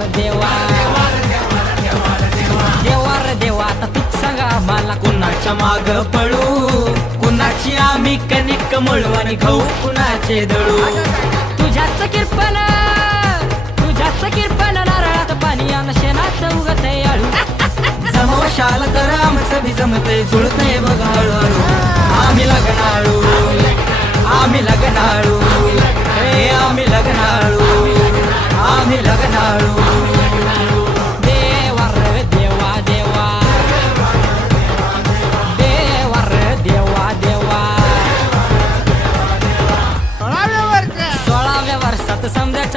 देवा. देवा देवार देवा आता तूच सांगा आम्हाला कुणाच्या माग पळू. कुणाची आम्ही कणिक मळू आणि खाऊ कुणाचे दळू. तुझ्याच किरपण तुझ्याच किरपण नारळात पाणी आणि शेणात उगत आळू. समोशाल तर आमचं बी जमतय जुळतय बघ हळूहळू. आम्ही लग्नाळू. आम्ही लग्नाळू. हे आम्ही लग्नाळू.